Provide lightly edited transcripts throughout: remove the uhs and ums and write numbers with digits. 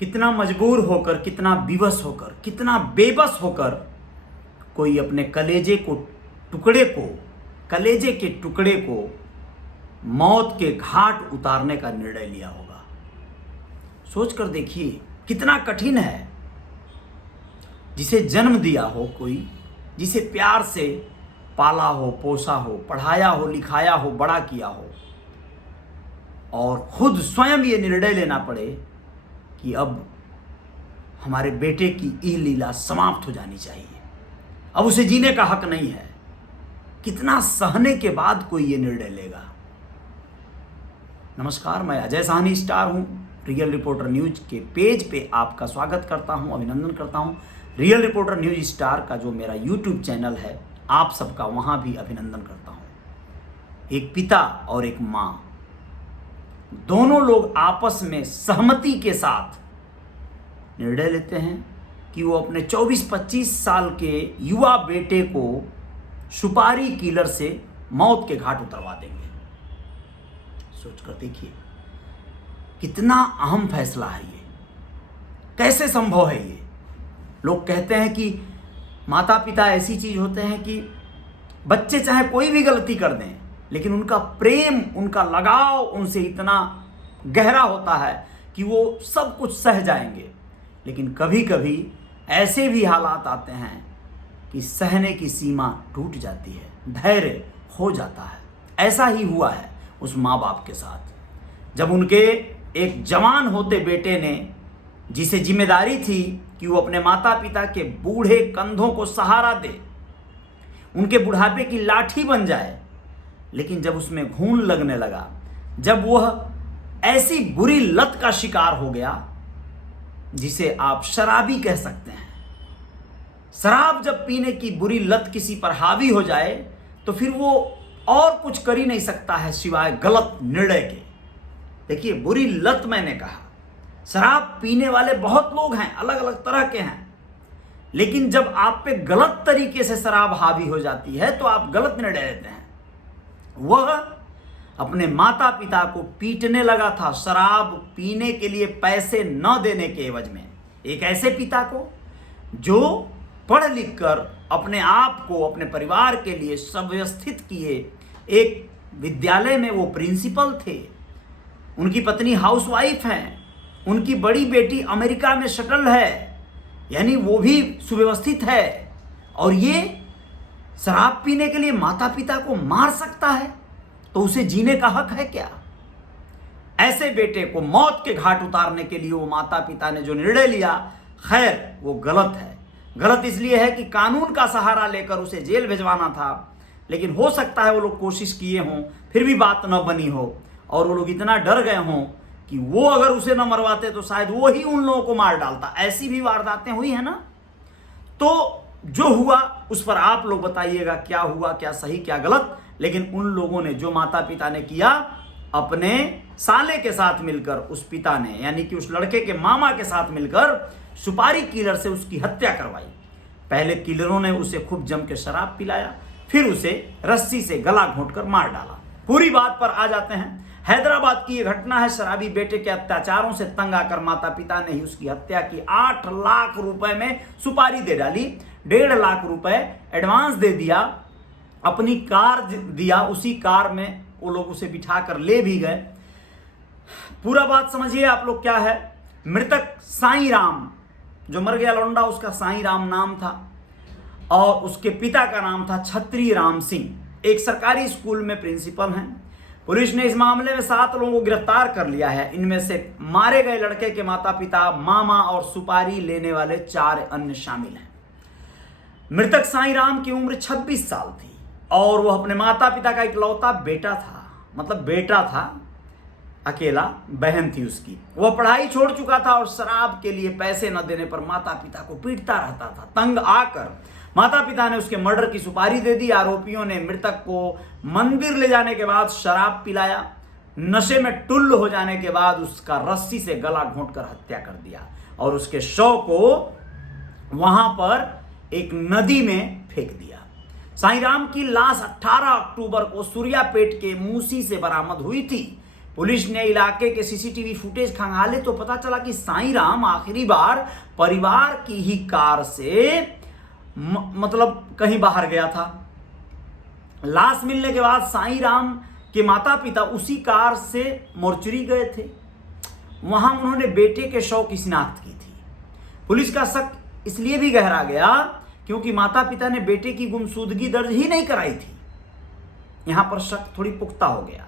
कितना मजबूर होकर, कितना विवश होकर, कितना बेबस होकर कोई अपने कलेजे के टुकड़े को मौत के घाट उतारने का निर्णय लिया होगा। सोच कर देखिए कितना कठिन है। जिसे जन्म दिया हो, कोई जिसे प्यार से पाला हो, पोसा हो, पढ़ाया हो, लिखाया हो, बड़ा किया हो, और खुद स्वयं ये निर्णय लेना पड़े कि अब हमारे बेटे की यह लीला समाप्त हो जानी चाहिए, अब उसे जीने का हक नहीं है। कितना सहने के बाद कोई ये निर्णय लेगा। नमस्कार, मैं अजय साहनी स्टार हूं। रियल रिपोर्टर न्यूज के पेज पे आपका स्वागत करता हूं, अभिनंदन करता हूं। रियल रिपोर्टर न्यूज स्टार का जो मेरा यूट्यूब चैनल है, आप सबका वहां भी अभिनंदन करता हूं। एक पिता और एक मां, दोनों लोग आपस में सहमति के साथ निर्णय लेते हैं कि वो अपने 24-25 साल के युवा बेटे को सुपारी किलर से मौत के घाट उतरवा देंगे। सोचकर देखिए कितना अहम फैसला है ये। कैसे संभव है ये? लोग कहते हैं कि माता पिता ऐसी चीज होते हैं कि बच्चे चाहे कोई भी गलती कर दें, लेकिन उनका प्रेम, उनका लगाव उनसे इतना गहरा होता है कि वो सब कुछ सह जाएंगे। लेकिन कभी कभी ऐसे भी हालात आते हैं कि सहने की सीमा टूट जाती है, धैर्य हो जाता है। ऐसा ही हुआ है उस माँ बाप के साथ, जब उनके एक जवान होते बेटे ने, जिसे जिम्मेदारी थी कि वो अपने माता पिता के बूढ़े कंधों को सहारा दे, उनके बुढ़ापे की लाठी बन जाए, लेकिन जब उसमें घून लगने लगा, जब वह ऐसी बुरी लत का शिकार हो गया जिसे आप शराबी कह सकते हैं। शराब जब पीने की बुरी लत किसी पर हावी हो जाए तो फिर वो और कुछ कर ही नहीं सकता है सिवाय गलत निर्णय के। देखिए, बुरी लत मैंने कहा, शराब पीने वाले बहुत लोग हैं, अलग अलग तरह के हैं, लेकिन जब आप पे गलत तरीके से शराब हावी हो जाती है तो आप गलत निर्णय लेते हैं। वह अपने माता पिता को पीटने लगा था शराब पीने के लिए पैसे न देने के एवज में। एक ऐसे पिता को जो पढ़ लिख कर अपने आप को, अपने परिवार के लिए सुव्यवस्थित किए, एक विद्यालय में वो प्रिंसिपल थे, उनकी पत्नी हाउसवाइफ हैं, उनकी बड़ी बेटी अमेरिका में सेटल है, यानी वो भी सुव्यवस्थित है, और ये शराब पीने के लिए माता पिता को मार सकता है, तो उसे जीने का हक है क्या? ऐसे बेटे को मौत के घाट उतारने के लिए वो माता पिता ने जो निर्णय लिया, खैर वो गलत है। गलत इसलिए है कि कानून का सहारा लेकर उसे जेल भिजवाना था, लेकिन हो सकता है वो लोग कोशिश किए हों, फिर भी बात न बनी हो, और वो लोग इतना डर गए हों कि वो अगर उसे न मरवाते तो शायद वो ही उन लोगों को मार डालता। ऐसी भी वारदातें हुई है ना। तो जो हुआ उस पर आप लोग बताइएगा, क्या हुआ, क्या सही क्या गलत। लेकिन उन लोगों ने, जो माता पिता ने किया, अपने साले के साथ मिलकर, उस पिता ने यानी कि उस लड़के के मामा के साथ मिलकर सुपारी किलर से उसकी हत्या करवाई। पहले किलरों ने उसे खूब जम के शराब पिलाया, फिर उसे रस्सी से गला घोंटकर मार डाला। पूरी बात पर आ जाते हैं। हैदराबाद की यह घटना है। शराबी बेटे के अत्याचारों से तंग आकर माता पिता ने ही उसकी हत्या की। 8 लाख रुपए में सुपारी दे डाली, 1.5 लाख रुपए एडवांस दे दिया, अपनी कार दिया, उसी कार में वो लोग उसे बिठा कर ले भी गए। पूरा बात समझिए आप लोग क्या है। मृतक साईं राम, जो मर गया लौंडा, उसका साईं राम नाम था, और उसके पिता का नाम था छत्री राम सिंह। एक सरकारी स्कूल में प्रिंसिपल हैं। पुलिस ने इस मामले में 7 लोगों को गिरफ्तार कर लिया है। इनमें से मारे गए लड़के के माता पिता, मामा और सुपारी लेने वाले 4 अन्य शामिल हैं। मृतक साईं राम की उम्र 26 साल थी, और वह अपने माता पिता का इकलौता बेटा था, मतलब बेटा था, अकेला बहन थी उसकी। वह पढ़ाई छोड़ चुका था और शराब के लिए पैसे न देने पर माता पिता को पीटता रहता था। तंग आकर माता पिता ने उसके मर्डर की सुपारी दे दी। आरोपियों ने मृतक को मंदिर ले जाने के बाद शराब पिलाया। नशे में टुल्ल हो जाने के बाद उसका रस्सी से गला घोंटकर हत्या कर दिया, और उसके शव को वहां पर एक नदी में फेंक दिया। साईं राम की लाश 18 अक्टूबर को सूर्यापेट के मूसी से बरामद हुई थी। पुलिस ने इलाके के सीसीटीवी फुटेज खंगाले तो पता चला कि साईं राम आखिरी बार परिवार की ही कार से मतलब कहीं बाहर गया था। लाश मिलने के बाद साईं राम के माता पिता उसी कार से मोर्चरी गए थे। वहां उन्होंने बेटे के शव की शिनाख्त की थी। पुलिस का शक इसलिए भी गहरा गया क्योंकि माता पिता ने बेटे की गुमशुदगी दर्ज ही नहीं कराई थी। यहां पर शक थोड़ी पुख्ता हो गया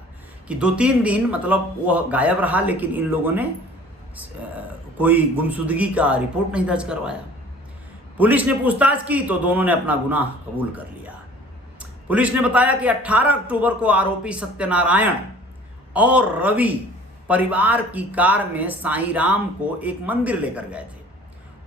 कि 2-3 दिन मतलब वह गायब रहा, लेकिन इन लोगों ने कोई गुमशुदगी का रिपोर्ट नहीं दर्ज करवाया। पुलिस ने पूछताछ की तो दोनों ने अपना गुनाह कबूल कर लिया। पुलिस ने बताया कि 18 अक्टूबर को आरोपी सत्यनारायण और रवि परिवार की कार में साईं राम को एक मंदिर लेकर गए थे।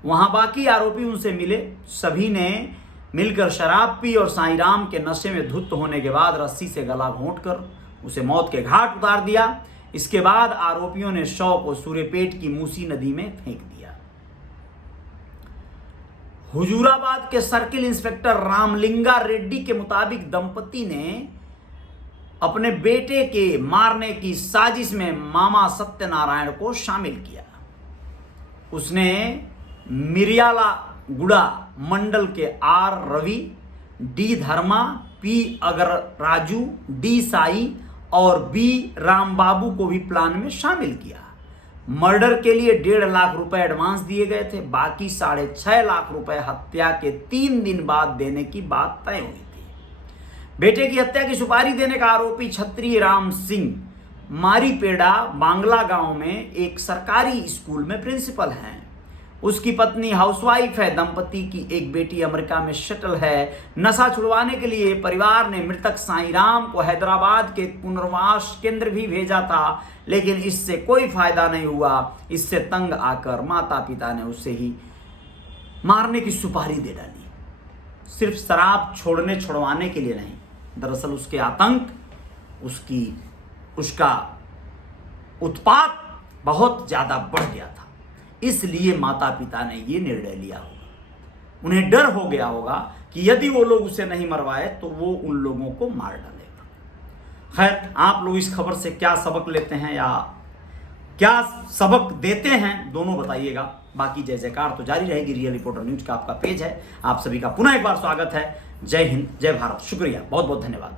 वहां बाकी आरोपी उनसे मिले। सभी ने मिलकर शराब पी और साईं राम के नशे में धुत होने के बाद रस्सी से गला घोंटकर उसे मौत के घाट उतार दिया। इसके बाद आरोपियों ने शव को सूर्यपेट की मूसी नदी में फेंक दिया। हुजूराबाद के सर्किल इंस्पेक्टर रामलिंगा रेड्डी के मुताबिक दंपति ने अपने बेटे के मारने की साजिश में मामा सत्यनारायण को शामिल किया। उसने मिरियाला गुड़ा मंडल के R Ravi, D Dharma, P अगर राजू, डी साई और बी रामबाबू को भी प्लान में शामिल किया। मर्डर के लिए 1.5 लाख रुपए एडवांस दिए गए थे। बाकी 6.5 लाख रुपए हत्या के 3 दिन बाद देने की बात तय हुई थी। बेटे की हत्या की सुपारी देने का आरोपी क्षत्रिय राम सिंह मारीपेड़ा बांग्ला गांव में एक सरकारी स्कूल में प्रिंसिपल हैं। उसकी पत्नी हाउसवाइफ है। दंपति की एक बेटी अमेरिका में सेटल है। नशा छुड़वाने के लिए परिवार ने मृतक साईं राम को हैदराबाद के पुनर्वास केंद्र भी भेजा था, लेकिन इससे कोई फायदा नहीं हुआ। इससे तंग आकर माता पिता ने उसे ही मारने की सुपारी दे डाली। सिर्फ शराब छुड़वाने के लिए नहीं, दरअसल उसके आतंक, उसका उत्पात बहुत ज्यादा बढ़ गया था। इसलिए माता पिता ने ये निर्णय लिया होगा। उन्हें डर हो गया होगा कि यदि वो लोग उसे नहीं मरवाए तो वो उन लोगों को मार डालेगा। खैर, आप लोग इस खबर से क्या सबक लेते हैं या क्या सबक देते हैं, दोनों बताइएगा। बाकी जय जयकार तो जारी रहेगी। रियल रिपोर्टर न्यूज का आपका पेज है। आप सभी का पुनः एक बार स्वागत है। जय हिंद, जय भारत। शुक्रिया, बहुत बहुत धन्यवाद।